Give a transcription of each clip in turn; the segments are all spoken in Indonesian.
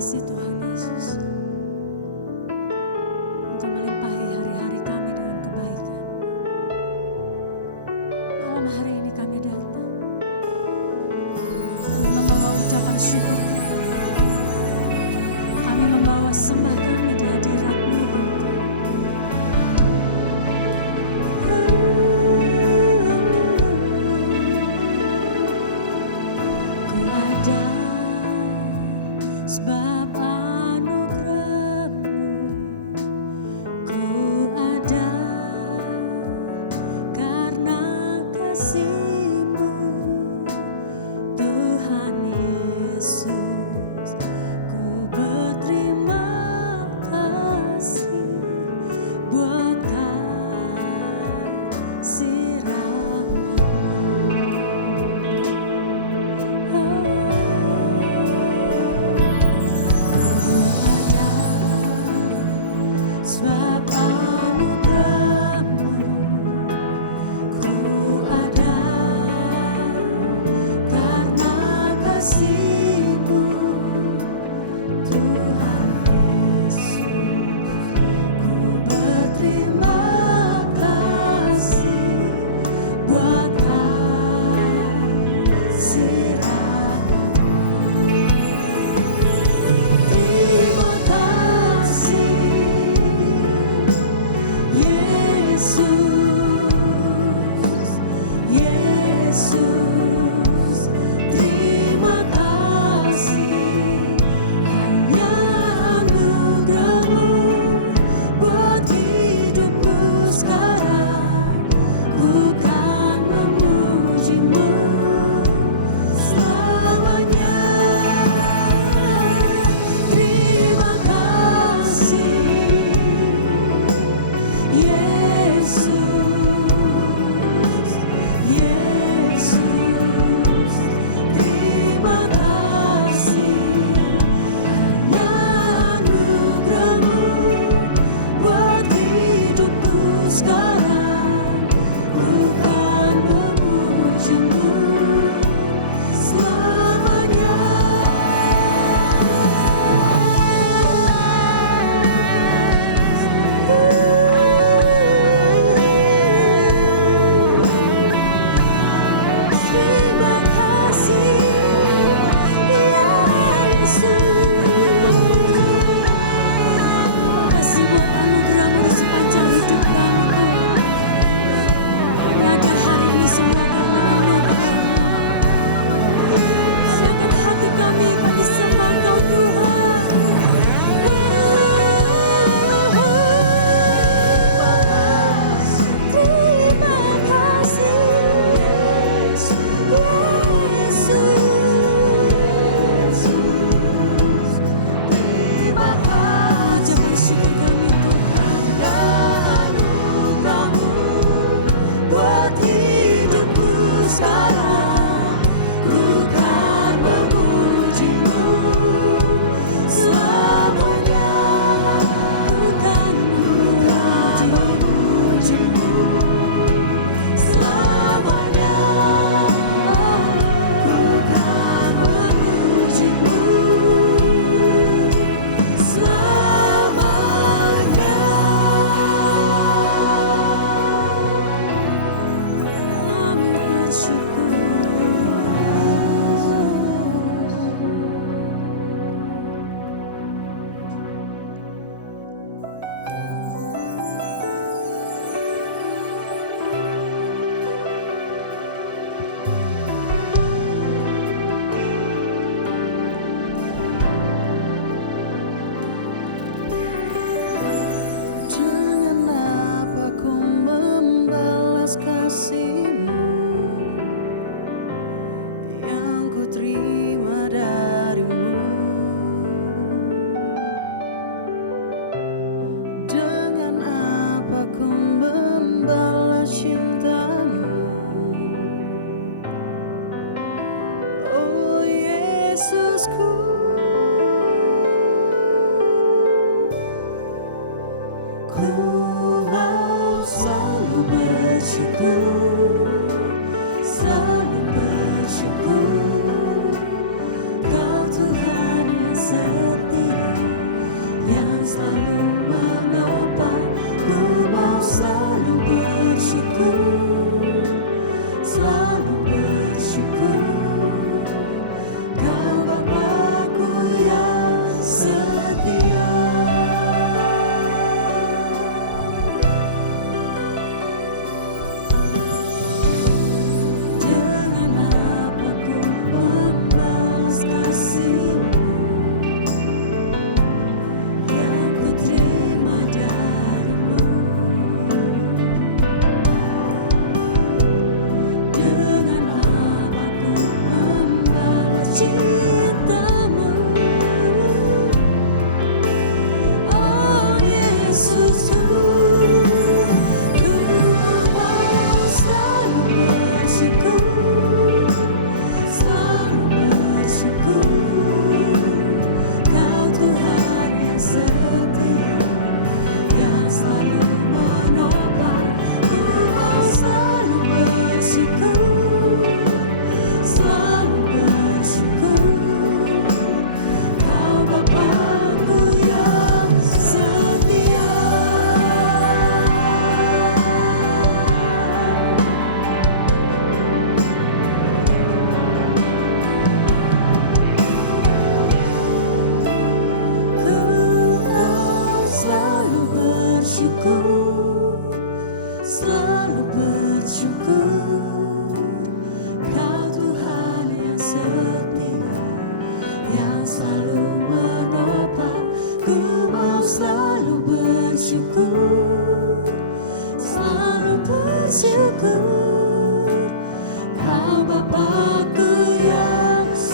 kasih Tuhan Yesus. Engkau melimpahi hari-hari kami dengan kebaikan. Malam hari ini kami datang. Kami membawa ucapan syukur. Kami membawa sembah kami di hadirat-Mu ya Tuhan. Ku ada sebab anugerah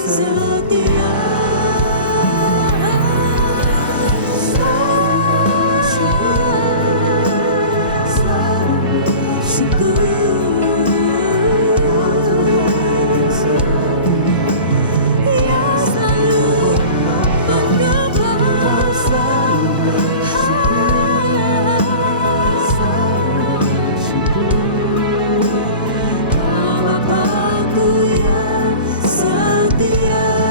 setia. Selalu bersyukur, yang selalu menyembah, selalu bersyukur. Bapakku yang setia.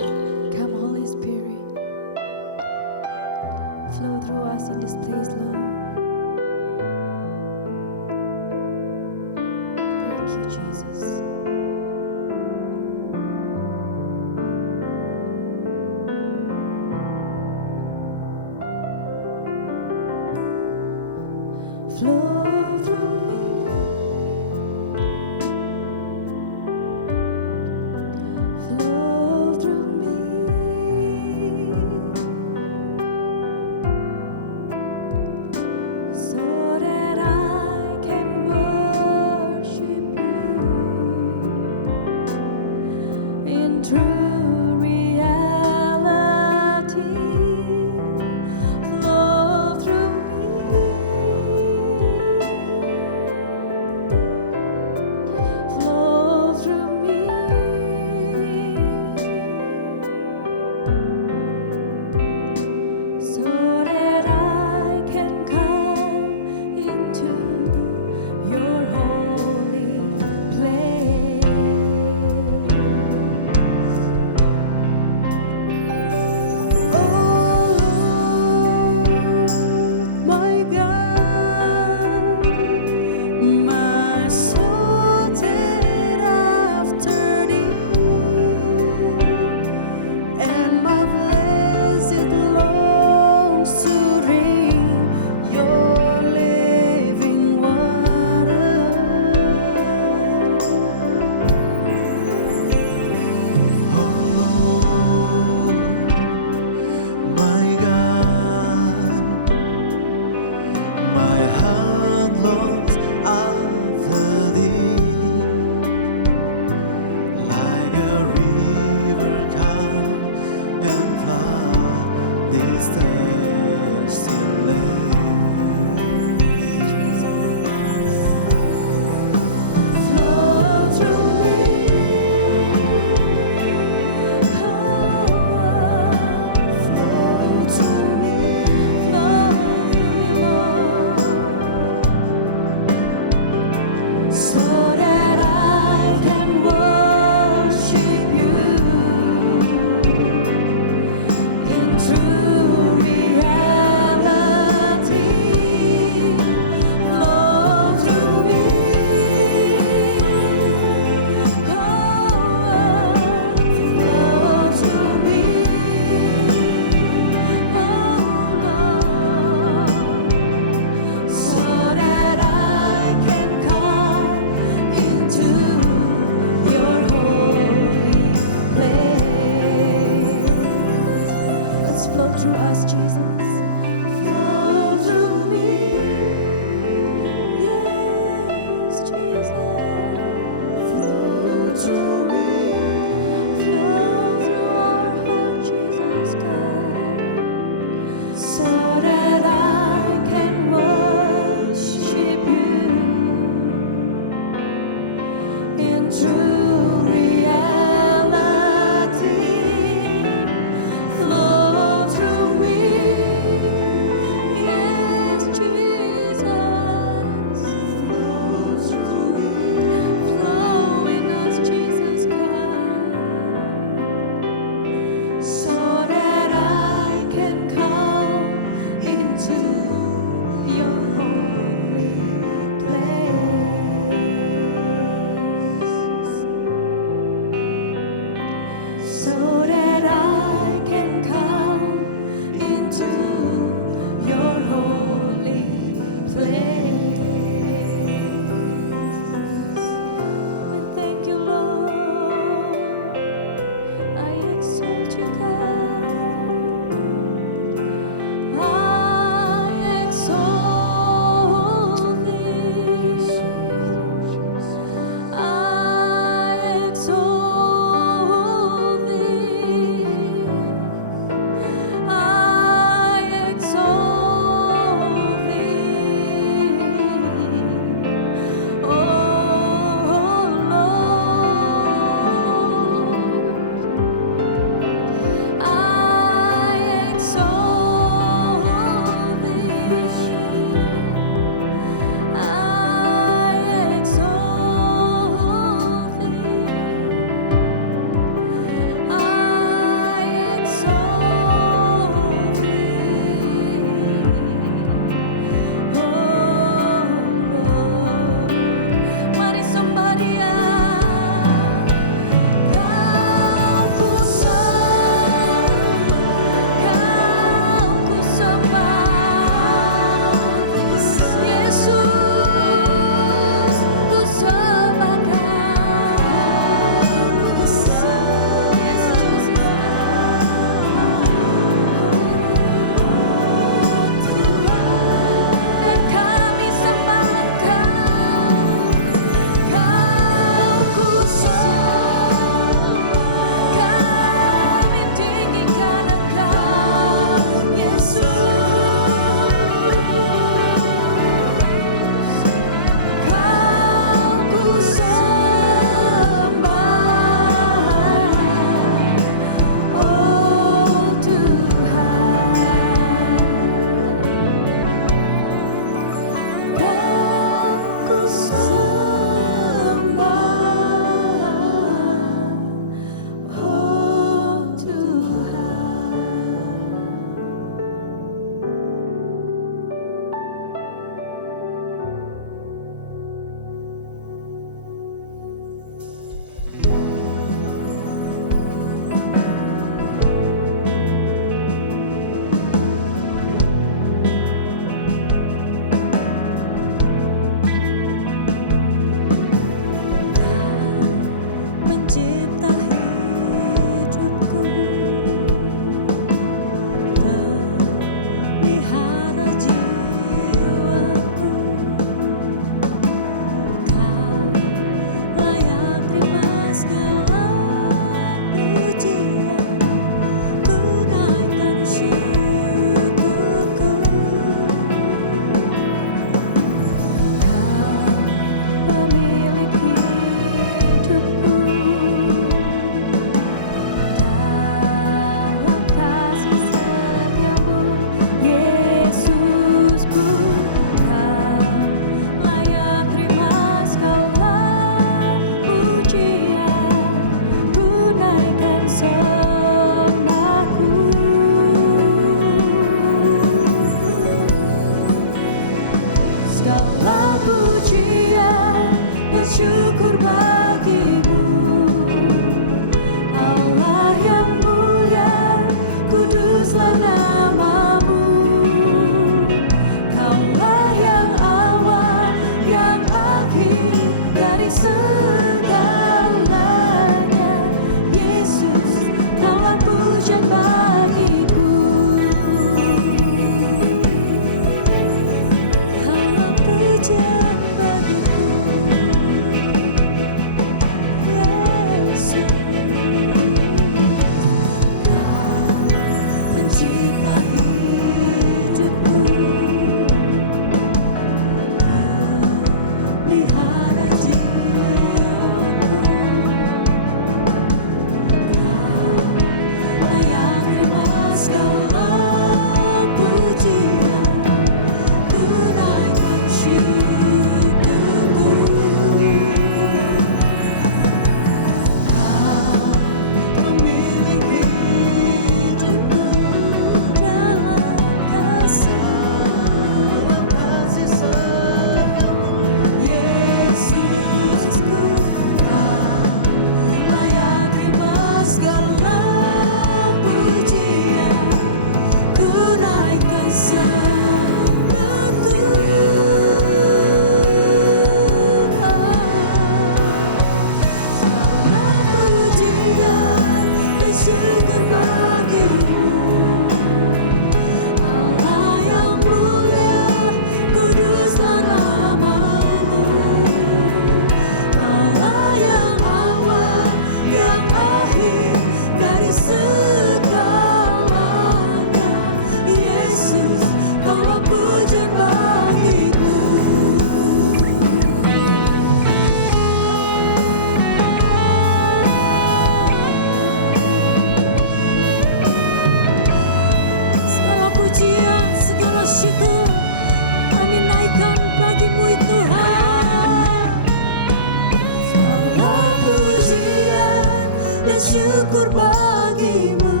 bersyukur bagimu.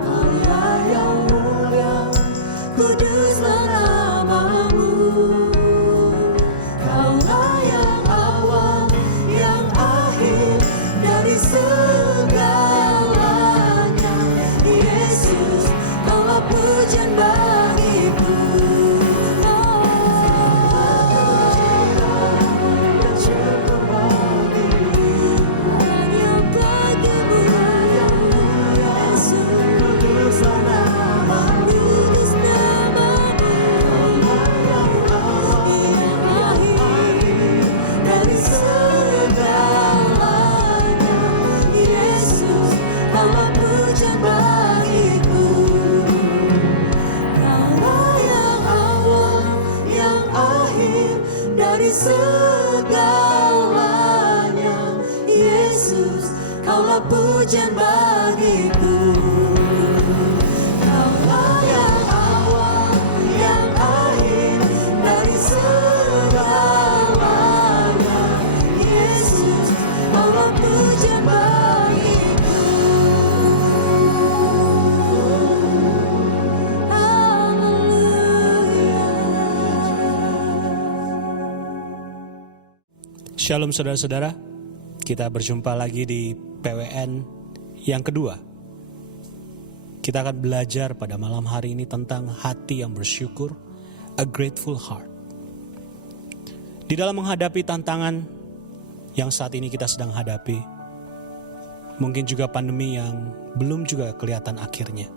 Allah yang mulia, kuduslah namamu. Kaulah yang awal, yang akhir dari segalanya. Yesus, kaulah pujian bagiku. Segalanya, Yesus, kaulah pujian bagiku. Kaulah yang awal, yang akhir dari segalanya, Yesus, kaulah pujian bagiku. Shalom saudara-saudara, kita berjumpa lagi di PWN yang kedua. Kita akan belajar pada malam hari ini tentang hati yang bersyukur, a grateful heart. Di dalam menghadapi tantangan yang saat ini kita sedang hadapi, mungkin juga pandemi yang belum juga kelihatan akhirnya.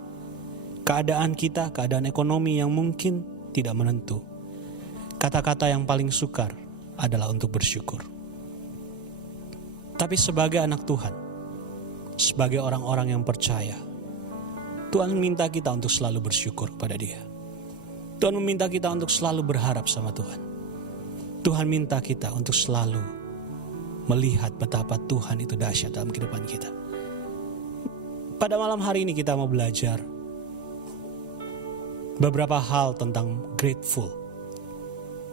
Keadaan kita, keadaan ekonomi yang mungkin tidak menentu. Kata-kata yang paling sukar adalah untuk bersyukur. Tapi sebagai anak Tuhan, sebagai orang-orang yang percaya, Tuhan minta kita untuk selalu bersyukur kepada Dia. Tuhan meminta kita untuk selalu berharap sama Tuhan. Tuhan minta kita untuk selalu melihat betapa Tuhan itu dahsyat dalam kehidupan kita. Pada malam hari ini kita mau belajar beberapa hal tentang grateful,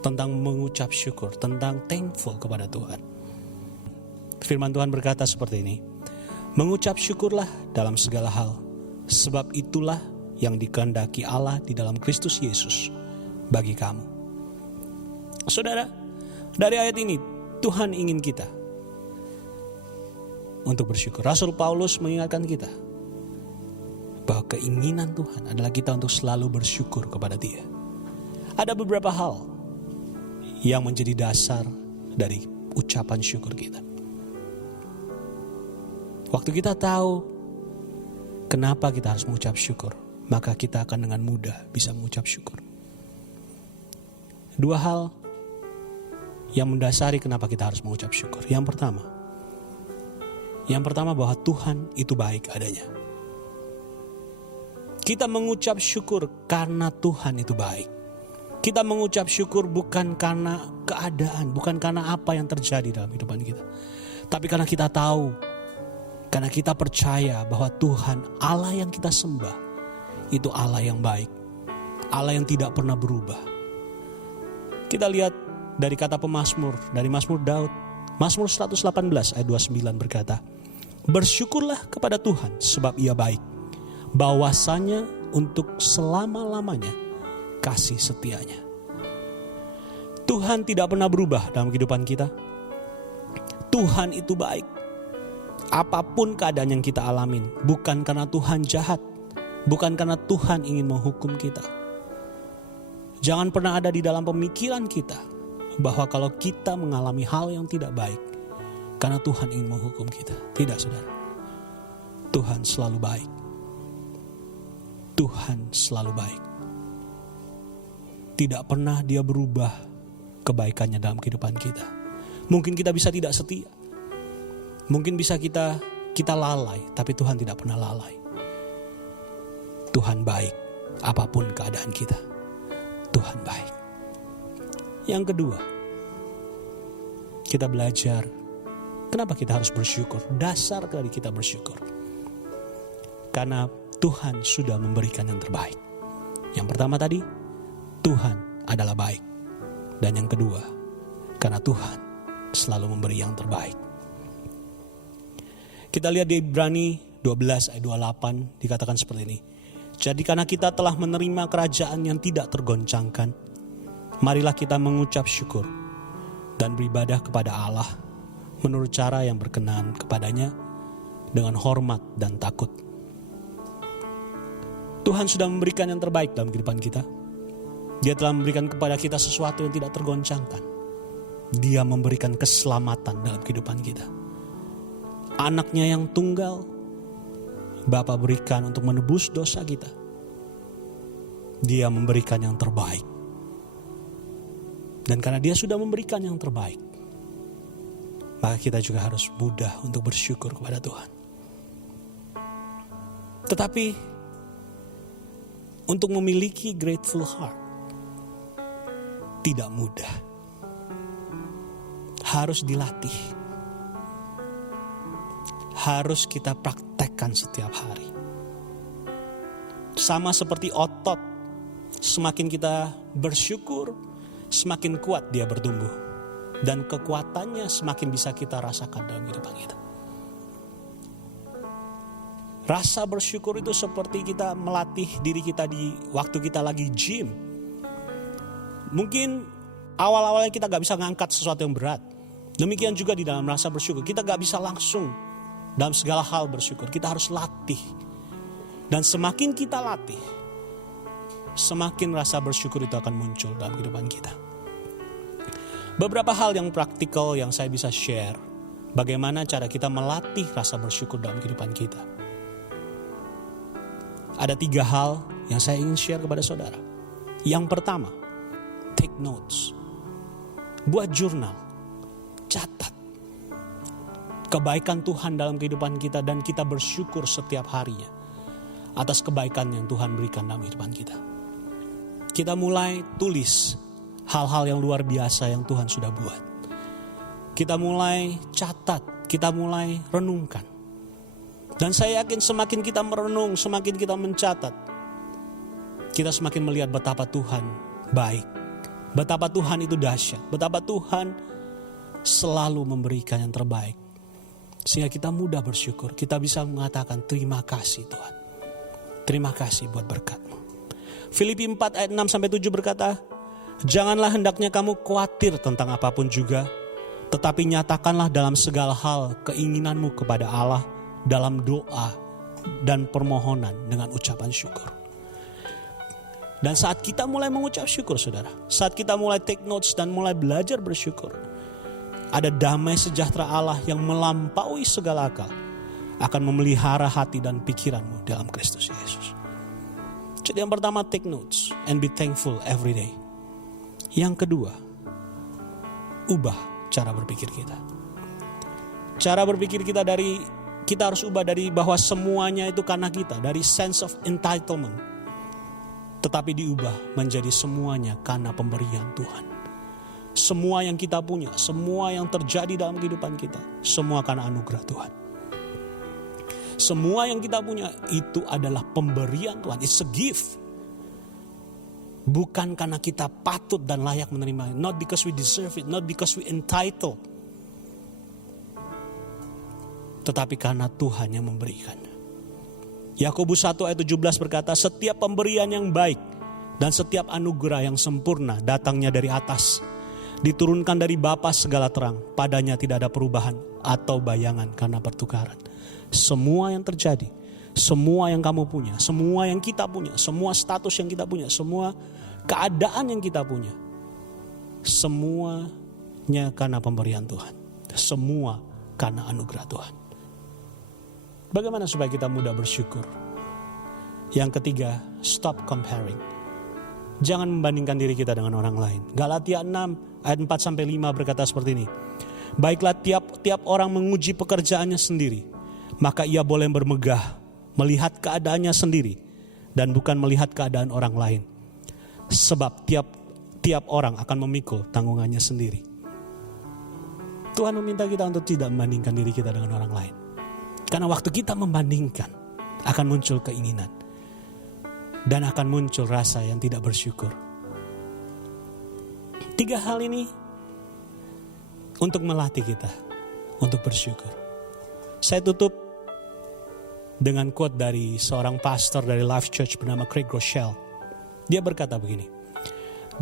tentang mengucap syukur, tentang thankful kepada Tuhan. Firman Tuhan berkata seperti ini, mengucap syukurlah dalam segala hal, sebab itulah yang dikehendaki Allah di dalam Kristus Yesus bagi kamu. Saudara, dari ayat ini Tuhan ingin kita untuk bersyukur. Rasul Paulus mengingatkan kita bahwa keinginan Tuhan adalah kita untuk selalu bersyukur kepada Dia. Ada beberapa hal yang menjadi dasar dari ucapan syukur kita. Waktu kita tahu kenapa kita harus mengucap syukur, maka kita akan dengan mudah bisa mengucap syukur. Dua hal yang mendasari kenapa kita harus mengucap syukur. Yang pertama bahwa Tuhan itu baik adanya. Kita mengucap syukur karena Tuhan itu baik. Kita mengucap syukur bukan karena keadaan, bukan karena apa yang terjadi dalam kehidupan kita. Tapi karena kita tahu, karena kita percaya bahwa Tuhan, Allah yang kita sembah, itu Allah yang baik. Allah yang tidak pernah berubah. Kita lihat dari kata pemazmur, dari Mazmur Daud. Mazmur 118 ayat 29 berkata, bersyukurlah kepada Tuhan sebab Ia baik. Bahwasanya untuk selama-lamanya kasih setianya. Tuhan tidak pernah berubah dalam kehidupan kita. Tuhan itu baik. Apapun keadaan yang kita alamin, bukan karena Tuhan jahat, bukan karena Tuhan ingin menghukum kita. Jangan pernah ada di dalam pemikiran kita bahwa kalau kita mengalami hal yang tidak baik, karena Tuhan ingin menghukum kita. Tidak, saudara. Tuhan selalu baik. Tuhan selalu baik. Tidak pernah Dia berubah kebaikannya dalam kehidupan kita. Mungkin kita bisa tidak setia. Mungkin bisa kita lalai, tapi Tuhan tidak pernah lalai. Tuhan baik, apapun keadaan kita. Tuhan baik. Yang kedua, kita belajar kenapa kita harus bersyukur. Dasar dari kita bersyukur, karena Tuhan sudah memberikan yang terbaik. Yang pertama tadi, Tuhan adalah baik. Dan yang kedua, karena Tuhan selalu memberi yang terbaik. Kita lihat di Ibrani 12 ayat 28 dikatakan seperti ini. Jadi karena kita telah menerima kerajaan yang tidak tergoncangkan, marilah kita mengucap syukur dan beribadah kepada Allah menurut cara yang berkenan kepadanya dengan hormat dan takut. Tuhan sudah memberikan yang terbaik dalam kehidupan kita. Dia telah memberikan kepada kita sesuatu yang tidak tergoncangkan. Dia memberikan keselamatan dalam kehidupan kita. Anaknya yang tunggal, Bapa berikan untuk menebus dosa kita. Dia memberikan yang terbaik. Dan karena dia sudah memberikan yang terbaik, maka kita juga harus mudah untuk bersyukur kepada Tuhan. Tetapi untuk memiliki grateful heart tidak mudah. Harus dilatih. Harus kita praktekkan setiap hari. Sama seperti otot, semakin kita bersyukur, semakin kuat dia bertumbuh. Dan kekuatannya semakin bisa kita rasakan dalam kehidupan kita. Rasa bersyukur itu seperti kita melatih diri kita di waktu kita lagi gym. Mungkin awal-awalnya kita gak bisa ngangkat sesuatu yang berat. Demikian juga di dalam rasa bersyukur. Kita gak bisa langsung dalam segala hal bersyukur. Kita harus latih. Dan semakin kita latih, semakin rasa bersyukur itu akan muncul dalam kehidupan kita. Beberapa hal yang praktikal yang saya bisa share. Bagaimana cara kita melatih rasa bersyukur dalam kehidupan kita. Ada 3 hal yang saya ingin share kepada saudara. Yang pertama, take notes. Buat jurnal. Catat. Kebaikan Tuhan dalam kehidupan kita dan kita bersyukur setiap harinya. Atas kebaikan yang Tuhan berikan dalam kehidupan kita. Kita mulai tulis hal-hal yang luar biasa yang Tuhan sudah buat. Kita mulai catat. Kita mulai renungkan. Dan saya yakin semakin kita merenung, semakin kita mencatat, kita semakin melihat betapa Tuhan baik. Betapa Tuhan itu dahsyat. Betapa Tuhan selalu memberikan yang terbaik. Sehingga kita mudah bersyukur. Kita bisa mengatakan terima kasih Tuhan. Terima kasih buat berkat-Mu. Filipi 4 ayat 6-7 berkata, janganlah hendaknya kamu khawatir tentang apapun juga, tetapi nyatakanlah dalam segala hal keinginanmu kepada Allah dalam doa dan permohonan dengan ucapan syukur. Dan saat kita mulai mengucap syukur saudara, saat kita mulai take notes dan mulai belajar bersyukur, ada damai sejahtera Allah yang melampaui segala akal akan memelihara hati dan pikiranmu dalam Kristus Yesus. Jadi yang pertama, take notes and be thankful every day. Yang kedua, ubah cara berpikir kita. Cara berpikir kita harus ubah dari bahwa semuanya itu karena kita, dari sense of entitlement. Tetapi diubah menjadi semuanya karena pemberian Tuhan. Semua yang kita punya, semua yang terjadi dalam kehidupan kita, semua karena anugerah Tuhan. Semua yang kita punya itu adalah pemberian Tuhan. It's a gift. Bukan karena kita patut dan layak menerimanya. Not because we deserve it, not because we entitled. Tetapi karena Tuhan yang memberikan. Yakobus 1 ayat 17 berkata, setiap pemberian yang baik dan setiap anugerah yang sempurna datangnya dari atas, diturunkan dari Bapa segala terang, padanya tidak ada perubahan atau bayangan karena pertukaran. Semua yang terjadi, semua yang kamu punya, semua yang kita punya, semua status yang kita punya, semua keadaan yang kita punya, semuanya karena pemberian Tuhan, semua karena anugerah Tuhan. Bagaimana supaya kita mudah bersyukur? Yang ketiga, stop comparing. Jangan membandingkan diri kita dengan orang lain. Galatia 6 ayat 4-5 berkata seperti ini. Baiklah tiap orang menguji pekerjaannya sendiri, maka ia boleh bermegah melihat keadaannya sendiri dan bukan melihat keadaan orang lain. Sebab tiap orang akan memikul tanggungannya sendiri. Tuhan meminta kita untuk tidak membandingkan diri kita dengan orang lain. Karena waktu kita membandingkan, akan muncul keinginan. Dan akan muncul rasa yang tidak bersyukur. 3 hal ini untuk melatih kita untuk bersyukur. Saya tutup dengan quote dari seorang pastor dari Life Church bernama Craig Groeschel. Dia berkata begini,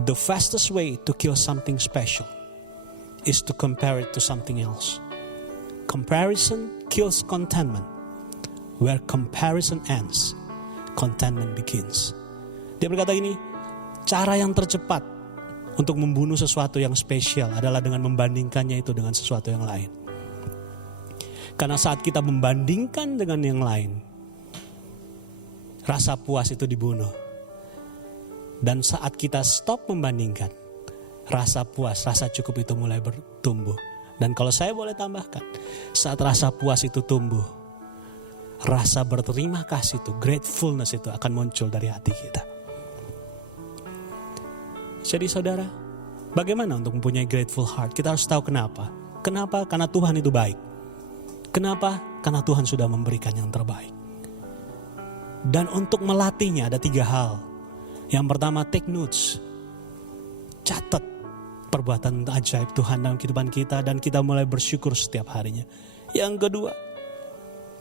"The fastest way to kill something special is to compare it to something else. Comparison kills contentment. Where comparison ends, contentment begins." Dia berkata gini, cara yang tercepat untuk membunuh sesuatu yang spesial adalah dengan membandingkannya itu dengan sesuatu yang lain. Karena saat kita membandingkan dengan yang lain, rasa puas itu dibunuh. Dan saat kita stop membandingkan, rasa puas, rasa cukup itu mulai bertumbuh. Dan kalau saya boleh tambahkan, saat rasa puas itu tumbuh, rasa berterima kasih itu, gratefulness itu akan muncul dari hati kita. Jadi saudara, bagaimana untuk mempunyai grateful heart? Kita harus tahu kenapa. Kenapa? Karena Tuhan itu baik. Kenapa? Karena Tuhan sudah memberikan yang terbaik. Dan untuk melatihnya ada 3 hal. Yang pertama, take notes. Catat perbuatan ajaib Tuhan dalam kehidupan kita dan kita mulai bersyukur setiap harinya. Yang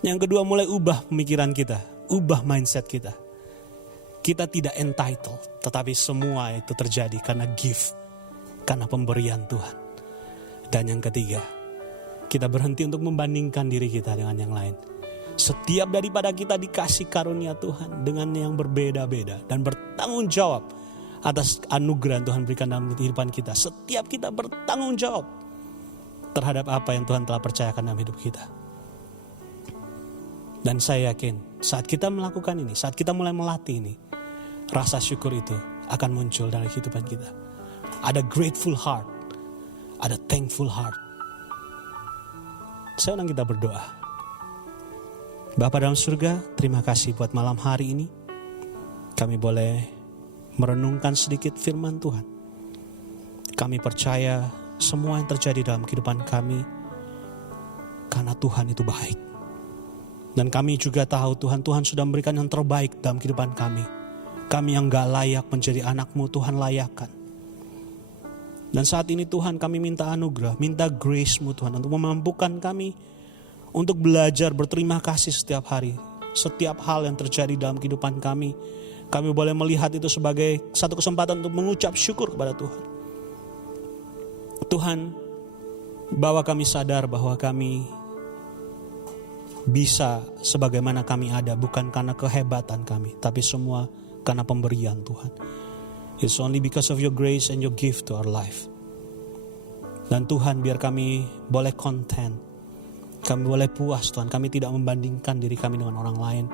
kedua mulai ubah pemikiran kita, ubah mindset kita. Kita tidak entitled, tetapi semua itu terjadi karena gift, karena pemberian Tuhan. Dan yang ketiga, kita berhenti untuk membandingkan diri kita dengan yang lain. Setiap daripada kita dikasih karunia Tuhan dengan yang berbeda-beda dan bertanggung jawab atas anugerah yang Tuhan berikan dalam kehidupan kita. Setiap kita bertanggung jawab terhadap apa yang Tuhan telah percayakan dalam hidup kita. Dan saya yakin saat kita melakukan ini, saat kita mulai melatih ini, rasa syukur itu akan muncul dalam kehidupan kita. Ada grateful heart, ada thankful heart. Saya undang kita berdoa. Bapa dalam surga, terima kasih buat malam hari ini. Kami boleh merenungkan sedikit firman Tuhan. Kami percaya semua yang terjadi dalam kehidupan kami karena Tuhan itu baik. Dan kami juga tahu Tuhan sudah memberikan yang terbaik dalam kehidupan kami. Kami yang gak layak menjadi anak-Mu, Tuhan layakkan. Dan saat ini Tuhan kami minta anugerah, minta grace-Mu Tuhan untuk memampukan kami untuk belajar berterima kasih setiap hari. Setiap hal yang terjadi dalam kehidupan kami, kami boleh melihat itu sebagai satu kesempatan untuk mengucap syukur kepada Tuhan. Tuhan, bawa kami sadar bahwa kami bisa sebagaimana kami ada bukan karena kehebatan kami, tapi semua karena pemberian Tuhan. It's only because of your grace and your gift to our life. Dan Tuhan, biar kami boleh content. Kami boleh puas Tuhan. Kami tidak membandingkan diri kami dengan orang lain.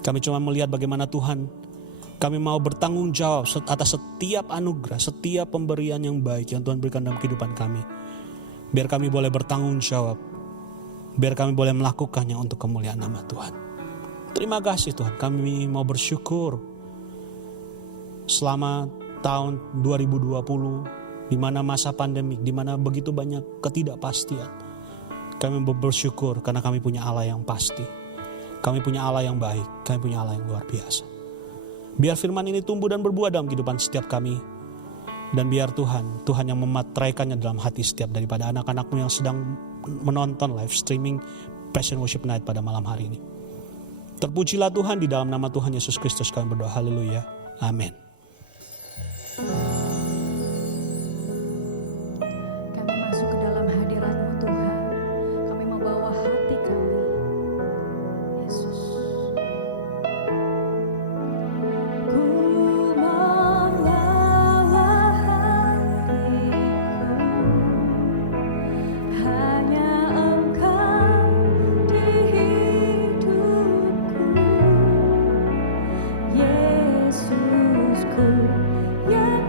Kami cuma melihat bagaimana Tuhan, kami mau bertanggung jawab atas setiap anugerah, setiap pemberian yang baik yang Tuhan berikan dalam kehidupan kami. Biar kami boleh bertanggung jawab. Biar kami boleh melakukannya untuk kemuliaan nama Tuhan. Terima kasih Tuhan. Kami mau bersyukur selama tahun 2020, di mana masa pandemik, di mana begitu banyak ketidakpastian. Kami bersyukur karena kami punya Allah yang pasti. Kami punya Allah yang baik, kami punya Allah yang luar biasa. Biar firman ini tumbuh dan berbuah dalam kehidupan setiap kami. Dan biar Tuhan yang memateraikannya dalam hati setiap daripada anak-anak-Mu yang sedang menonton live streaming Passion Worship Night pada malam hari ini. Terpujilah Tuhan, di dalam nama Tuhan Yesus Kristus kami berdoa, haleluya, amin. Kami masuk ke dalam hadirat-Mu Tuhan. Kami mau bawa hati kami, Yesus. Ku membawa hatiku, hanya Engkau di hidupku, Yesusku yang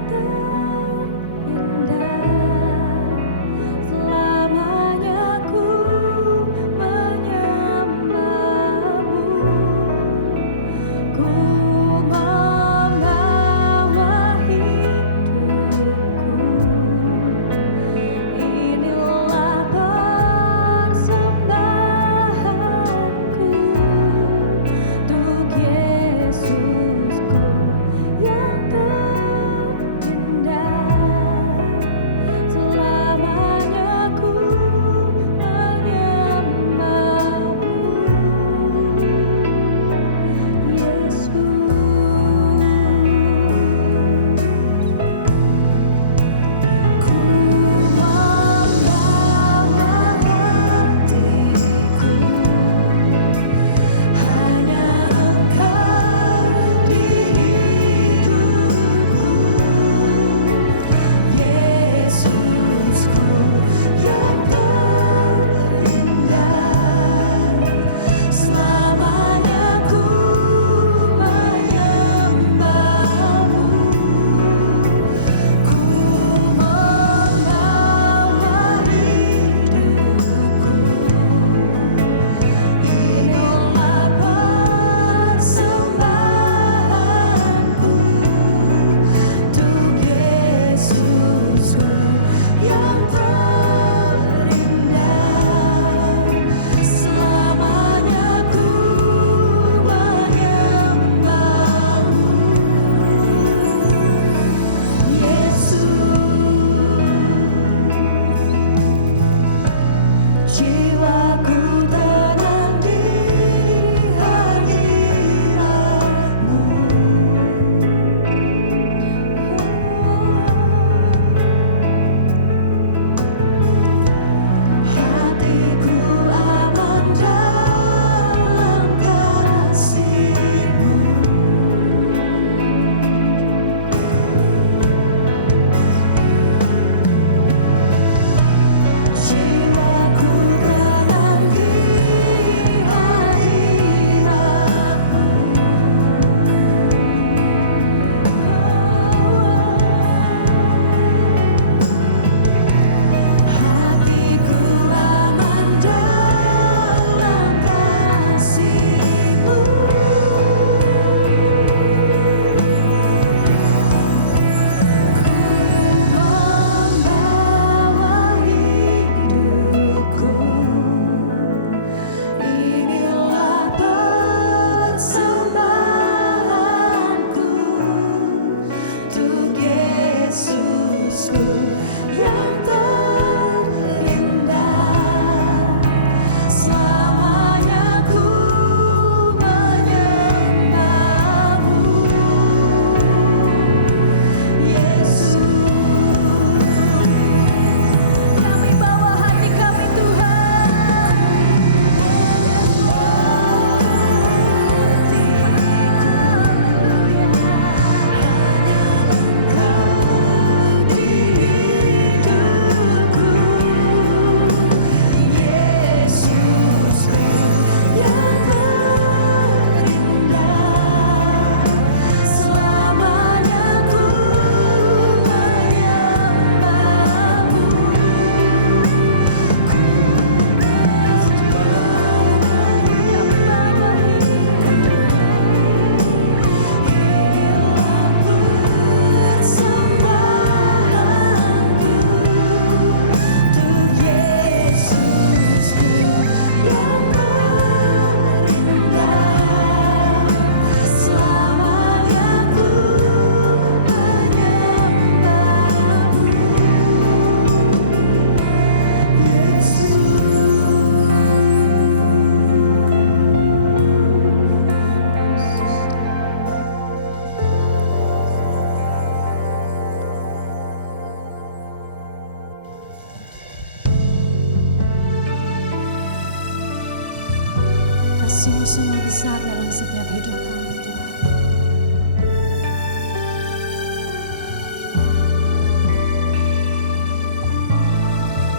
Kasih-Mu sungguh besar dalam setiap hidup kami Tuhan.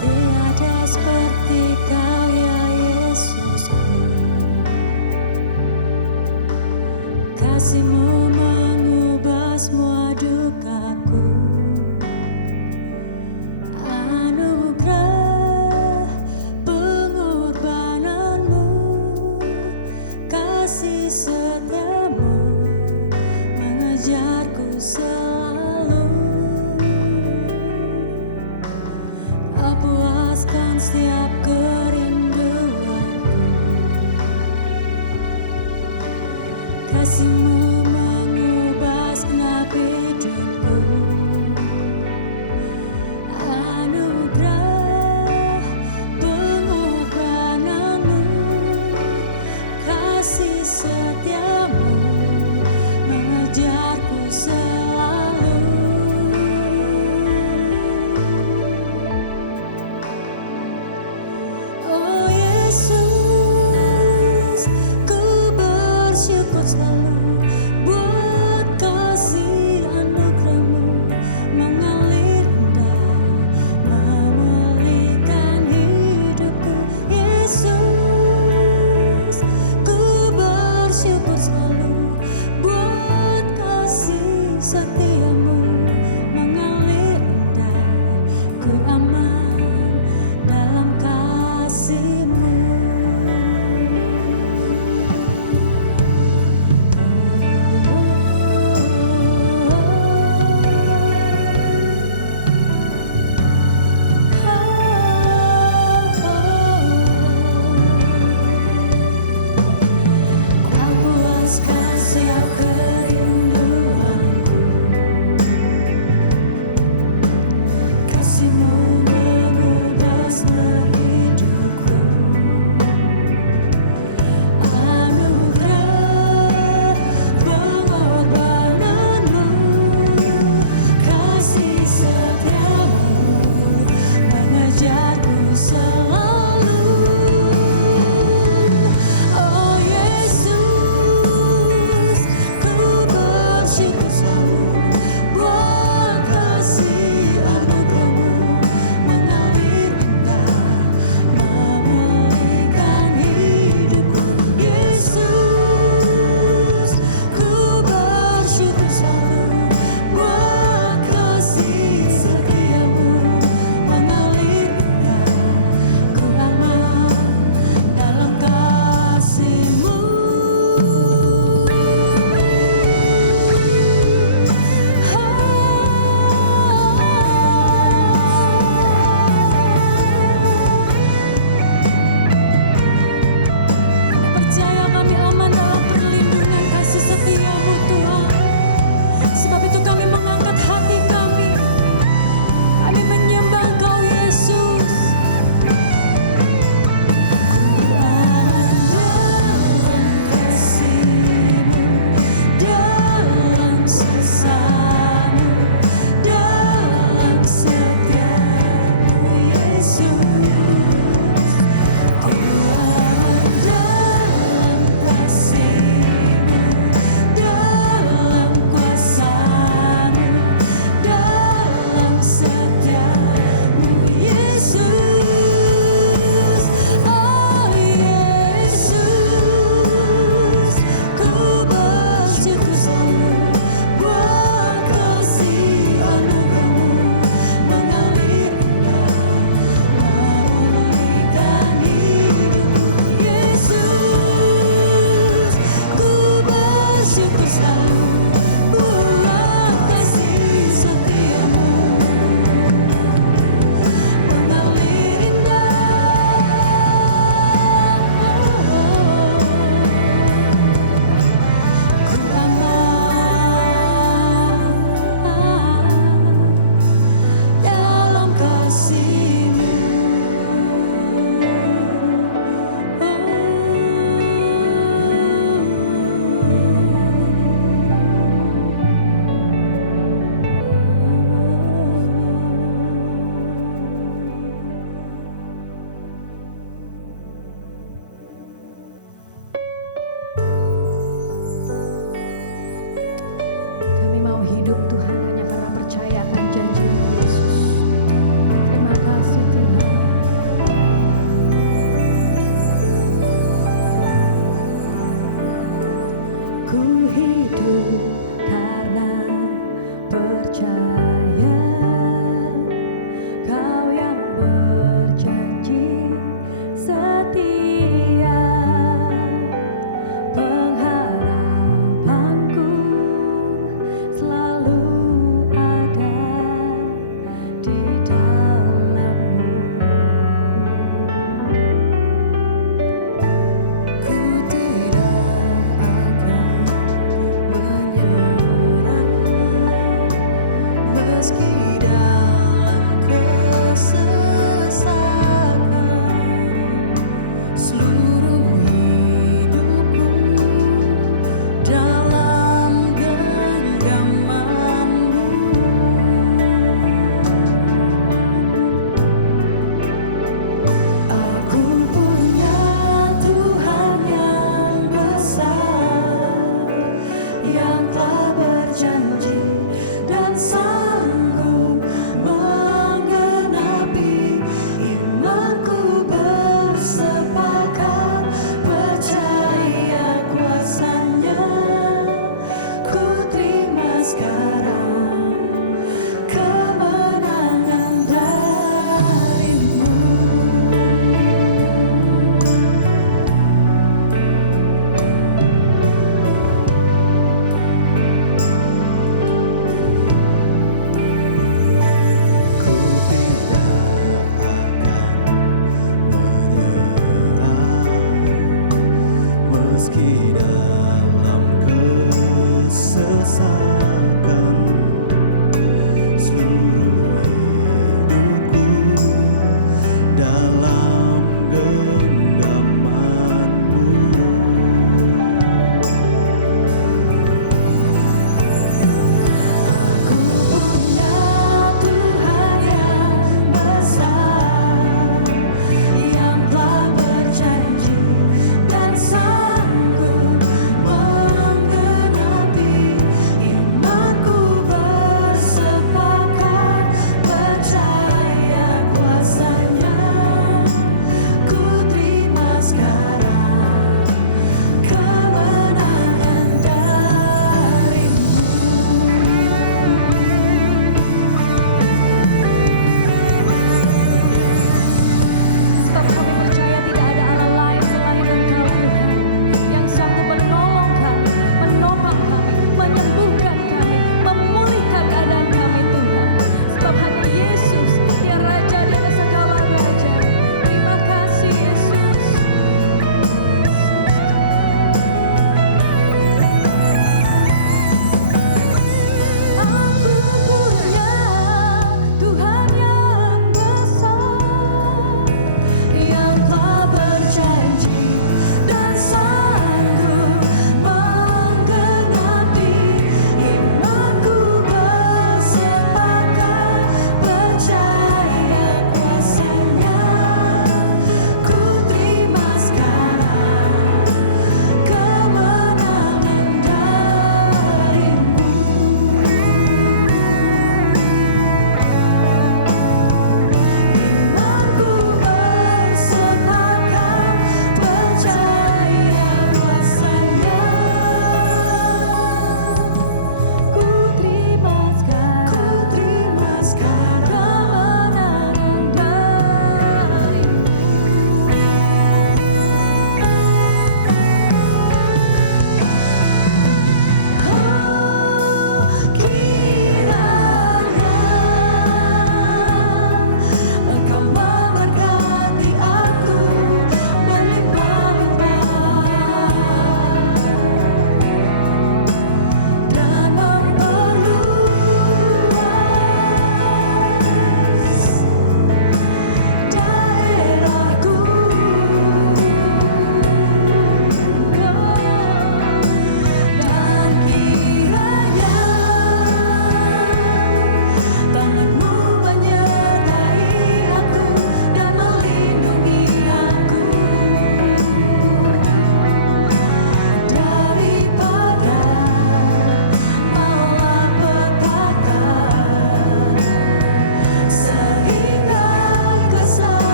Tiada seperti Kau ya Yesusku. Kasih-Mu mengubah semua dukaku. Anugerah pengorbanan-Mu, kasih setia-Mu mengejarku selalu. Kau puaskan setiap kerinduanku. Kasih-Mu